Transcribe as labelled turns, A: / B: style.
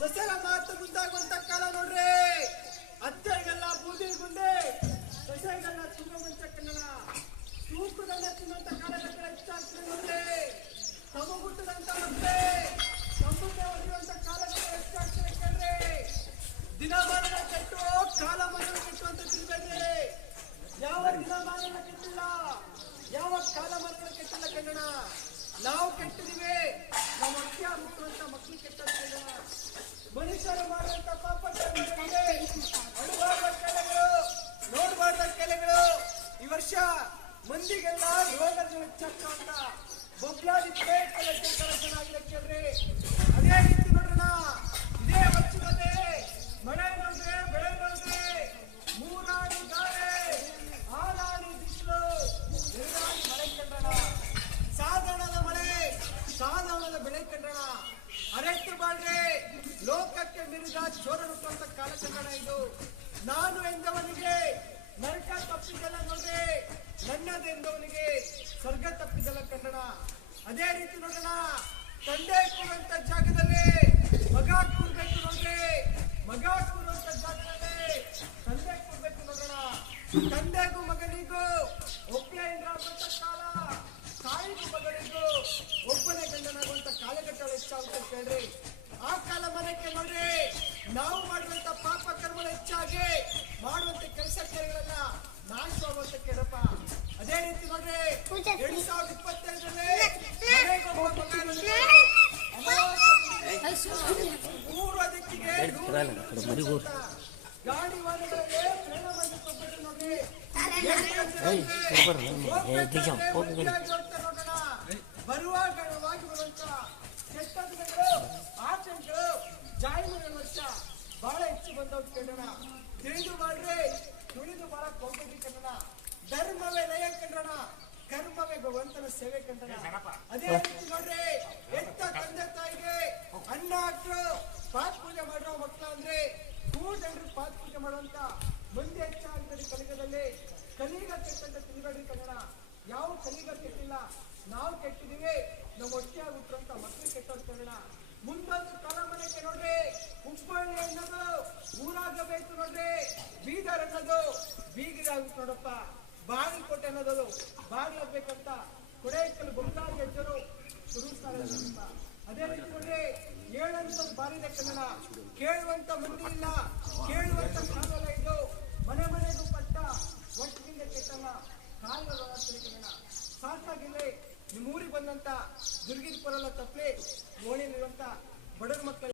A: ಸಸ್ಯರ ಮಾತು ಮುಂದಾಗುವಂತ ಕಾಲ ನೋಡ್ರಿ. ಅತ್ತೆಗೆಲ್ಲ ಬೂದಿ ಗುಂಡೆ ಸಸ್ಯಗೆಲ್ಲ ತಿನ್ನುವಂತ ಕನ್ನಡ. ತೂಕದನ್ನ ತಿನ್ನುವಂತ ಕಾಲಘಟ್ಟ ಹೆಚ್ಚಾಗ್ತದೆ ನೋಡ್ರಿ. ತಮ್ಮ ಹುಟ್ಟದಂತ ಮತ್ತೆ ತಮ್ಮನ್ನೇ ಹೊಡೆಯುವಂತ ಕಾಲಘಟ್ಟ ಹೆಚ್ಚಾಗ್ತದೆ ಕೇಳ್ರಿ ದಿನಮಾನ ಕೆಟ್ಟು ಕಾಲಮಾನ ಕೆಟ್ಟು ಅಂತ ತಿಳ್ಬೇಡ್ರಿ. ಯಾವ ದಿನಮಾನ ಕೆಟ್ಟಿಲ್ಲ? ಯಾವ ಕಾಲಮಾನ ಕೆಟ್ಟಿಲ್ಲ ಕನ್ನಡ? ನಾವು ಕೆಟ್ಟಿದೀವಿ ಬೊಬ್ಲಾದಿಕ್ಕೆ ಕೆಲಸ ಚೆನ್ನಾಗಿದೆ ಕೇಳ್ರಿ ಅದೇ ರೀತಿ ನೋಡೋಣ ಇದೇ ಮಳೆ ಮೂರಾಡಿ ಗಾಳಿ ಆರಾಡಿ ಬಿಸಿಲು ಎರಡಾಡಿ ಮಳೆ ಕಂಡಣ ಸಾಧಾರಣದ ಮಳೆ, ಸಾಧಾರಣದ ಬೆಳೆ ಕಂಡಣ ಅರೆಟ್ಟು ಲೋಕಕ್ಕೆ ಮೀರಿದ ಚೋರನುಕ್ಕಂತ ಕಾಲ ಕಂಡಣ ಇದು. ನಾನು ಎಂದವನಿಗೆ ನರಕ ತಪ್ಪಿದ್ದಲ್ಲ ನೋಡ್ರಿ ನನ್ನದೆಂದವನಿಗೆ ಸ್ವರ್ಗ ತಪ್ಪಿದ್ದಲ್ಲ ಕಂಡಣ ಅದೇ ರೀತಿ ನೋಡೋಣ. ತಂದೆ ಕೂರುವಂತ ಜಾಗದಲ್ಲಿ ಮಗ ಕೂರ್ಬೇಕು ನೋಡ್ರಿ. ಮಗ ಕೂರುವಂತ ಜಾಗದಲ್ಲಿ ತಂದೆ ಕೂರ್ಬೇಕು ನೋಡೋಣ. ತಂದೆಗೂ ಮಗನಿಗೂ ಒಬ್ಬನೇ ಆಗುವಂತ ಕಾಲ. ತಾಯಿಗೂ ಮಗನಿಗೂ ಒಬ್ಬನೇ ಗಂಡನಾಗುವಂತ ಕಾಲಘಟ್ಟ ಹೆಚ್ಚಾಗುತ್ತೆ ಕೇಳ್ರಿ. ಆ ಕಾಲ ಮನೆಗೆ ನೋಡ್ರಿ. ನಾವು ಮಾಡುವಂತ ಪಾಪ ಕರ್ಮಗಳು ಹೆಚ್ಚಾಗಿ ಮಾಡುವಂತ ಕೆಲಸ ಕಾರ್ಯಗಳನ್ನ ನಾಶವಾಗುವಂತ ಕೇಳಪ್ಪ. ಅದೇ ರೀತಿ ನೋಡ್ರಿ ಎರಡ್ ಸಾವಿರದ ಇಪ್ಪತ್ತೈದರಲ್ಲಿ ಬಹಳ ಹೆಚ್ಚು ಬಂದವ್ ಕೇಳೋಣ ತಿಳಿದು ಮಾಡ್ರಿ ತುಳಿದು ಮಾಡಕ್ ಹೋಗ್ಬೇಡಿ ಕನ್ನಡ ಧರ್ಮವೇ ಲಯ ಕಂಡಣ ಕರ್ಮವೇ ಭಗವಂತನ ಸೇವೆ ಕಂಡಣ ಅದೇ ರೀತಿ ನೋಡ್ರಿ ಎತ್ತ ತಂದೆ ತಾಯಿಗೆ ಅನ್ನ ಹಾಕ್ರು ಪಾತ್ ಪೂಜೆ ಮಾಡೋ ಮಕ್ಕಳ ಅಂದ್ರೆ ಮೂರು ಜನರು ಪಾತ್ ಪೂಜೆ ಮಾಡುವಂತ ಮಂದಿ ಹೆಚ್ಚಾಗ್ತದೆ ಕಲಿಗದಲ್ಲಿ. ಕಲಿಗ ಕೆಟ್ಟಂತ ತಿರುಗಾಡಿ ಕನ್ನಡ. ಯಾವ ಕಲಿಗ ಕೆಟ್ಟಿಲ್ಲ, ನಾವು ಕೆಟ್ಟಿದೀವಿ. ನಮ್ಮ ಒಟ್ಟಿಯಾಗಿ ಅಂತ ಮಕ್ಕಳು ಕೆಟ್ಟ ಕನ್ನಡ. ಮುಂದೊಂದು ಕಾಲಮಾನಕ್ಕೆ ನೋಡ್ರಿ. ಹುಬ್ಬಳ್ಳಿ ಅನ್ನೋದು ಊರಾಗಬೇಕು ನೋಡ್ರಿ. ಬೀದರ್ ಅನ್ನೋದು ಬೀಗಿರಾಗುತ್ತೆ ನೋಡಪ್ಪ. ಬಾಗಲಕೋಟೆ ಅನ್ನೋದು ಬಾಗ್ಲಾಗ್ಬೇಕಂತ ಕೊಡೈಕಲ್ ಬೊಮ್ಮಾಲಿ ಶುರು ಶುರುಸ್ತಾರೆ ನೋಡಪ್ಪ. ಅದೇ ರೀತಿ ನೋಡ್ರಿ ಬಾರಿದೆ ಕನ್ನಡ. ಕೇಳುವಂತ ಮಂದಿ ಇಲ್ಲ. ಕೇಳುವಂತ ಕಾಲಲ್ಲ ಇದು. ಮನೆ ಮನೆಗೂ ಪಟ್ಟ. ಒಟ್ಟಿಗೆ ಕೆಟ್ಟಲ್ಲ. ಕಾಲದ ಕನ್ನಡ. ಸಾಕಾಗಿಲ್ಲ ನಿಮ್ಮ ಊರಿಗೆ ಬಂದಂತ ದುರ್ಗಿದ ಪರಲ್ಲ ತಪ್ಪಲಿ ಓಣಿಯಲ್ಲಿರುವಂತ ಬಡವ್ರ ಮಕ್ಕಳು